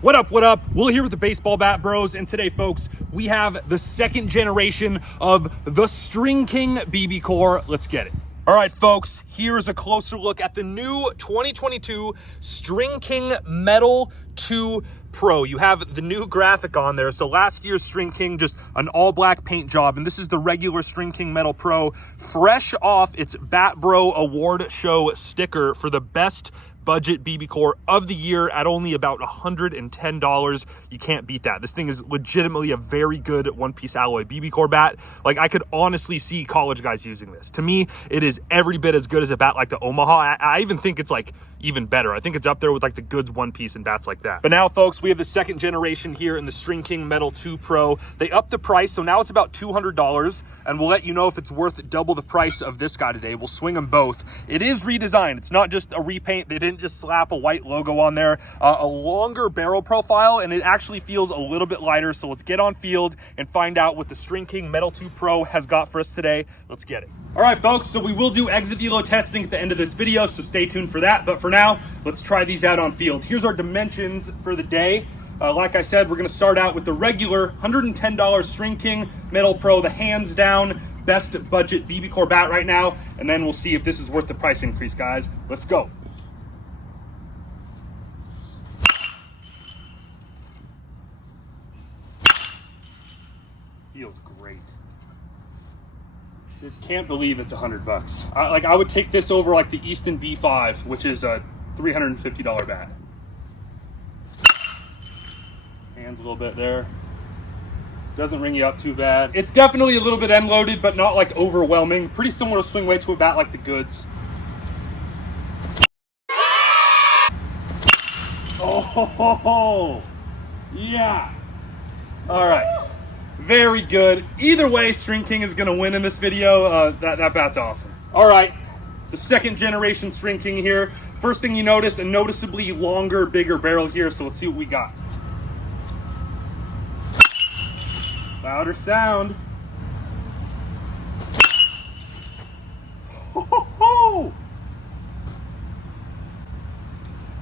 What up, what up? Will here with the Baseball Bat Bros, and today, folks, we have the second generation of the Stringking BBCOR. Let's get it. All right, folks, here's a closer look at the new 2022 Strinking Metal 2 Pro. You have the new graphic on there. So last year's Stringking, just an all black paint job. And this is the regular Stringking Metal Pro, fresh off its Bat Bro Award Show sticker for the best budget BBCOR of the year at only about $110. You can't beat that. This thing is legitimately a very good one-piece alloy BBCOR bat. Like, I could honestly see college guys using this. To me, it is every bit as good as a bat like the Omaha. I even think it's like even better. I think it's up there with like the goods one-piece and bats like that. But now, folks, we have the second generation here in the Stringking Metal 2 Pro. They upped the price, so now it's about $200, and we'll let you know if it's worth double the price of this guy today. We'll swing them both. It is redesigned. It's not just a repaint. They didn't just slap a white logo on there. A longer barrel profile, and it actually feels a little bit lighter. So let's get on field and find out what the Stringking Metal 2 Pro has got for us today. Let's get it. All right, folks, so we will do exit velo testing at the end of this video, so stay tuned for that. But for now, let's try these out on field. Here's our dimensions for the day. Like I said, we're gonna start out with the regular $110 Stringking Metal Pro, the hands down best budget BBCOR bat right now, and then we'll see if this is worth the price increase, guys. Let's go. Feels great. Can't believe it's $100. I would take this over like the Easton B5, which is a $350 bat. Hands a little bit there. Doesn't ring you up too bad. It's definitely a little bit end loaded, but not like overwhelming. Pretty similar swing weight to a bat like the goods. Oh, yeah. All right. Very good. Either way, Stringking is going to win in this video. That bat's awesome. All right, the second generation Stringking here. First thing you notice, a noticeably longer, bigger barrel here. So let's see what we got. Louder sound. Oh,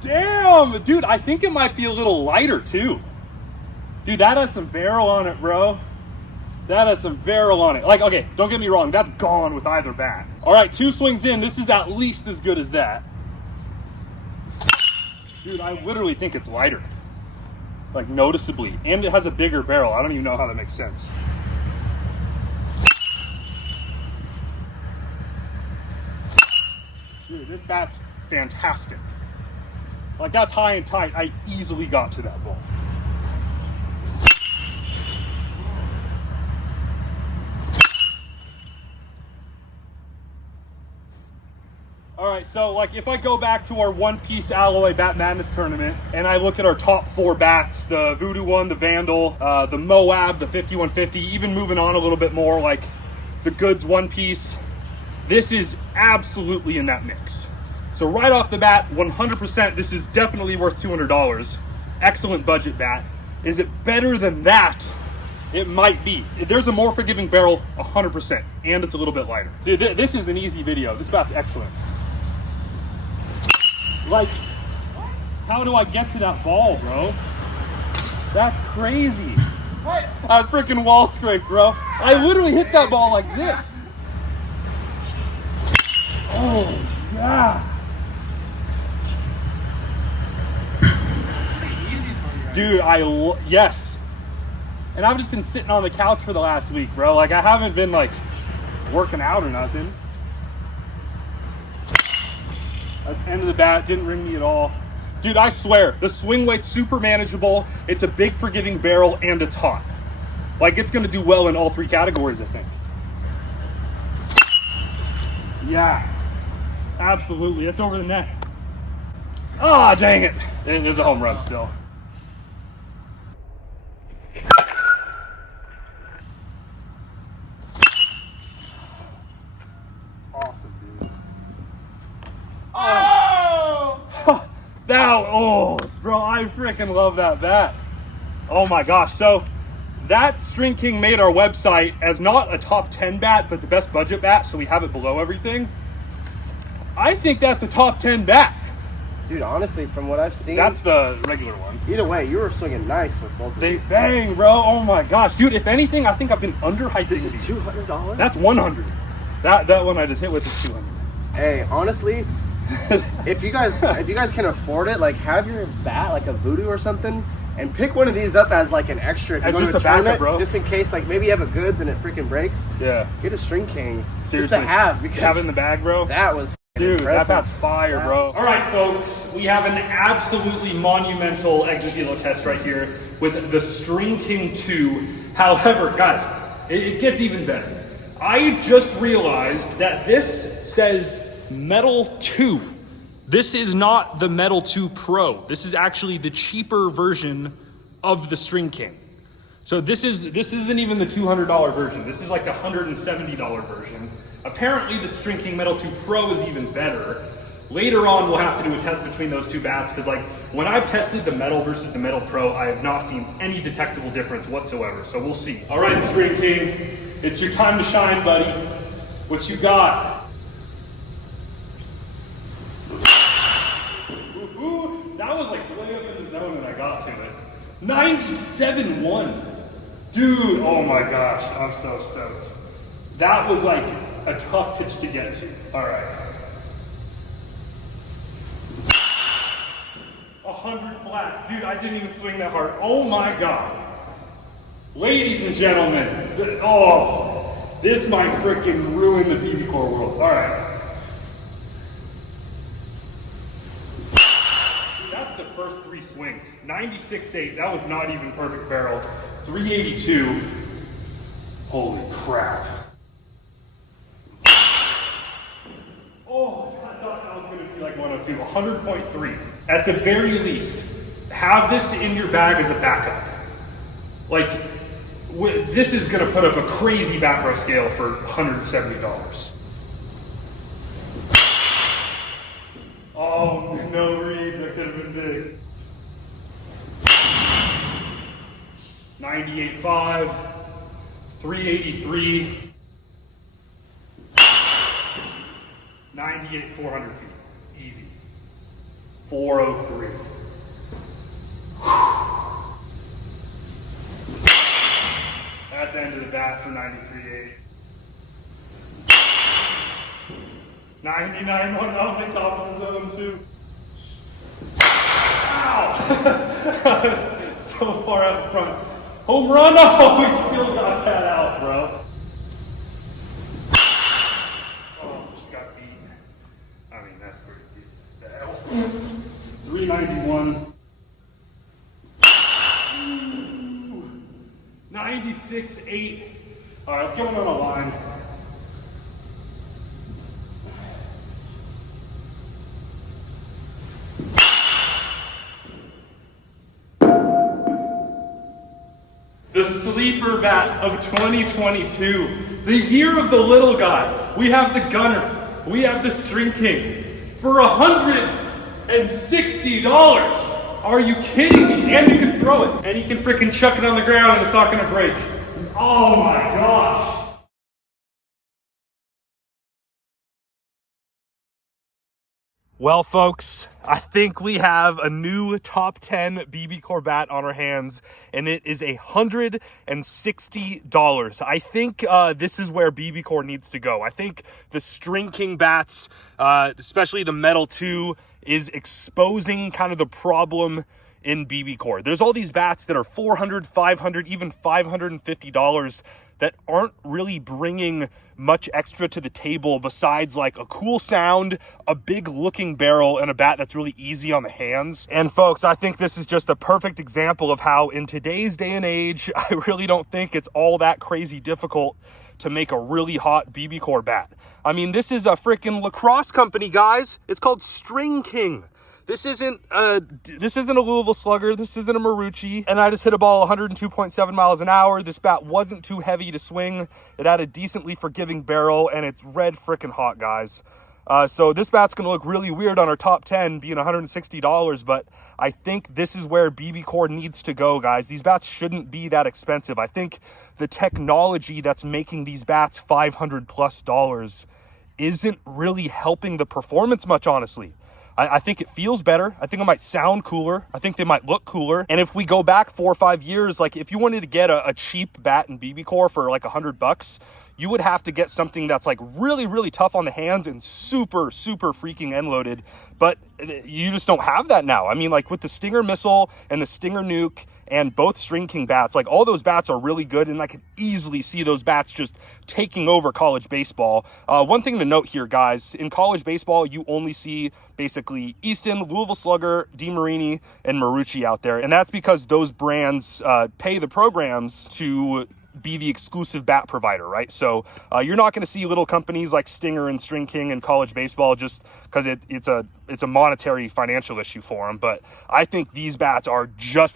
damn, dude, I think it might be a little lighter too. Dude, that has some barrel on it, bro. That has some barrel on it. Like, okay, don't get me wrong, that's gone with either bat. All right, 2 swings in, this is at least as good as that. Dude, I literally think it's lighter. Like, noticeably. And it has a bigger barrel. I don't even know how that makes sense. Dude, this bat's fantastic. Like, that's high and tight. I easily got to that ball. All right, so like if I go back to our one-piece alloy Bat Madness tournament and I look at our top 4 bats, the Voodoo one, the Vandal, the Moab, the 5150, even moving on a little bit more, like the goods one-piece, this is absolutely in that mix. So right off the bat, 100%, this is definitely worth $200. Excellent budget bat. Is it better than that? It might be. If there's a more forgiving barrel, 100%, and it's a little bit lighter. Dude, this is an easy video. This bat's excellent. Like, how do I get to that ball, bro? That's crazy. I freaking wall scrape, bro. I literally hit that ball like this. Oh, yeah. It's pretty easy for you, right? Dude, yes. And I've just been sitting on the couch for the last week, bro. Like, I haven't been, like, working out or nothing. At the end of the bat, didn't ring me at all. Dude, I swear, the swing weight's super manageable. It's a big forgiving barrel and it's hot. Like, it's gonna do well in all 3 categories, I think. Yeah, absolutely, it's over the net. Ah, dang it. There's a home run still. Now, oh, bro, I freaking love that bat. Oh my gosh. So that Stringking made our website as not a top 10 bat, but the best budget bat. So we have it below everything. I think that's a top 10 bat. Dude, honestly, from what I've seen, That's the regular one. either way, you were swinging nice with both of They these. bang, bro. Oh my gosh, dude. If anything, I think I've been underhyping This is these. $200? That's 100. That one I just hit with is 200. Hey, honestly, if you guys can afford it, like have your bat like a Voodoo or something, and pick one of these up as like an extra. If you As go to just a a backup, tournament, bro. just in case, like maybe you have a goods and it freaking breaks. Yeah. Get a String King Seriously. just to have, because Have it in the bag, bro. that was Dude, impressive. that bat's fire, bro. All right, folks, we have an absolutely monumental exit velo test right here with the Stringking 2. However, guys, it gets even better. I just realized that this says Metal 2. This is not the Metal 2 Pro. This is actually the cheaper version of the Stringking. So this isn't even the $200 version. This is like the $170 version. Apparently the Strinking Metal 2 Pro is even better. Later on, we'll have to do a test between those two bats, because like when I've tested the Metal versus the Metal Pro, I have not seen any detectable difference whatsoever. So we'll see. All right, Stringking, it's your time to shine, buddy. What you got? Ooh, that was like way up in the zone when I got to it. 97.1. Dude, oh my gosh, I'm so stoked. That was like a tough pitch to get to. All right. 100 flat. Dude, I didn't even swing that hard. Oh my God. Ladies and gentlemen, this might freaking ruin the BBCOR world. All right. Dude, that's the first 3 swings. 96.8, that was not even perfect barrel. 382. Holy crap. Oh, I thought that was going to be like 102. 100.3. At the very least, have this in your bag as a backup. Like, this is going to put up a crazy back row scale for $170. Oh, no read. That could have been big. 98.5. 383. 98, 400 feet. Easy. 403. That's end of the bat for 93.8. 99.1, that was like top of the zone too. Ow! I was so far out in front. Home run! Oh, we still got that out, bro. Oh, just got beaten. I mean, that's pretty good. The hell? 391. 96.8. All right, let's get one on a line. The sleeper bat of 2022. The year of the little guy. We have the Gunner. We have the Stringking. For $160. Are you kidding me? And you can throw it. And you can freaking chuck it on the ground and it's not gonna break. Oh my gosh. Well, folks, I think we have a new top 10 BBCOR bat on our hands, and it is $160. I think this is where BBCOR needs to go. I think the Stringking bats, especially the Metal 2, is exposing kind of the problem in BBCOR. There's all these bats that are $400, $500, even $550 that aren't really bringing much extra to the table besides like a cool sound, a big looking barrel, and a bat that's really easy on the hands. And folks, I think this is just a perfect example of how in today's day and age, I really don't think it's all that crazy difficult to make a really hot BBCOR bat. I mean, this is a freaking lacrosse company, guys. It's called Stringking. This isn't a Louisville Slugger. This isn't a Marucci. And I just hit a ball 102.7 miles an hour. This bat wasn't too heavy to swing. It had a decently forgiving barrel, and it's red freaking hot, guys. So this bat's gonna look really weird on our top 10 being $160, but I think this is where BBCOR needs to go, guys. These bats shouldn't be that expensive. I think the technology that's making these bats $500+ isn't really helping the performance much, honestly. I think it feels better. I think it might sound cooler. I think they might look cooler. And if we go back 4 or 5 years, like if you wanted to get a cheap bat in BBCOR for like $100, you would have to get something that's like really, really tough on the hands and super, super freaking end loaded. But you just don't have that now. I mean, like with the Stinger Missile and the Stinger Nuke and both Stringking bats, like all those bats are really good, and I could easily see those bats just taking over college baseball. One thing to note here, guys, in college baseball, you only see basically Easton, Louisville Slugger, DeMarini, and Marucci out there. And that's because those brands pay the programs to be the exclusive bat provider, right? So you're not going to see little companies like Stinger and Stringking in college baseball just because it's a monetary financial issue for them. But I think these bats are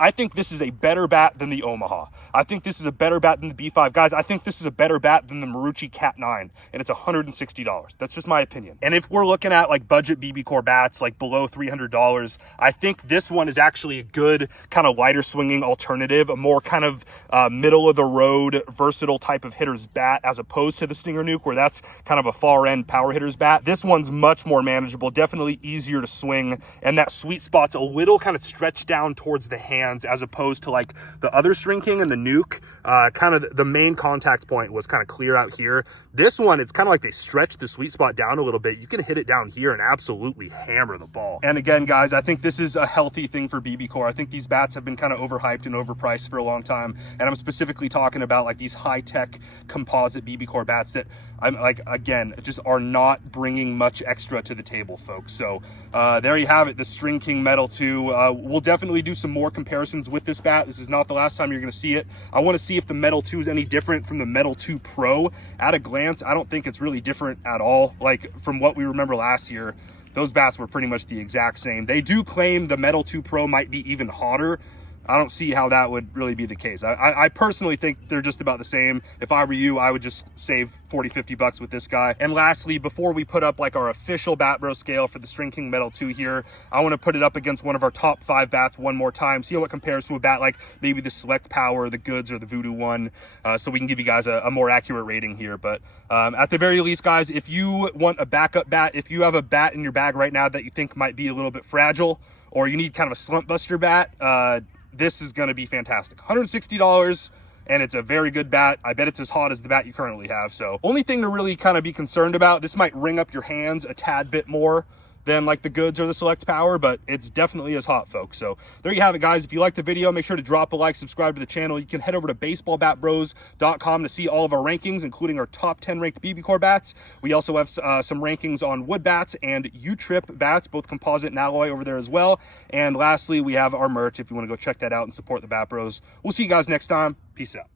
I think this is a better bat than the Omaha. I think this is a better bat than the B5. Guys, I think this is a better bat than the Marucci Cat 9, and it's $160. That's just my opinion. And if we're looking at like budget BBCOR bats, like below $300, I think this one is actually a good kind of lighter swinging alternative, a more kind of middle of the road, versatile type of hitter's bat, as opposed to the Stinger Nuke, where that's kind of a far end power hitter's bat. This one's much more manageable, definitely easier to swing, and that sweet spot's a little kind of stretched down towards the hands, as opposed to like the other Stringking and the Nuke. Kind of the main contact point was kind of clear out here. This one, it's kind of like they stretched the sweet spot down a little bit. You can hit it down here and absolutely hammer the ball. And again, guys, I think this is a healthy thing for BBCOR. I think these bats have been kind of overhyped and overpriced for a long time, and I'm specifically talking about like these high-tech composite BBCOR bats that I'm like, again, just are not bringing much extra to the table, folks. So there you have it, the Strinking Metal 2. We'll definitely do some more comparisons with this bat. This is not the last time you're going to see it. I want to see if the Metal 2 is any different from the Metal 2 Pro. At a glance, I don't think it's really different at all. Like from what we remember last year, those bats were pretty much the exact same. They do claim the Metal 2 Pro might be even hotter. I don't see how that would really be the case. I personally think they're just about the same. If I were you, I would just save 40, 50 bucks with this guy. And lastly, before we put up like our official Bat Bro scale for the Strinking Metal 2 here, I want to put it up against one of our top 5 bats one more time, see how it compares to a bat like maybe the Select Power, the Goods, or the Voodoo 1, so we can give you guys a more accurate rating here. But at the very least, guys, if you want a backup bat, if you have a bat in your bag right now that you think might be a little bit fragile, or you need kind of a slump buster bat, this is going to be fantastic. $160, and it's a very good bat. I bet it's as hot as the bat you currently have. So only thing to really kind of be concerned about, this might ring up your hands a tad bit more than like the Goods or the Select Power, but it's definitely as hot, folks. So there you have it, guys. If you liked the video, make sure to drop a like, subscribe to the channel. You can head over to baseballbatbros.com to see all of our rankings, including our top 10 ranked BBCOR bats. We also have some rankings on wood bats and U-Trip bats, both composite and alloy, over there as well. And lastly, we have our merch if you want to go check that out and support the Bat Bros. We'll see you guys next time. Peace out.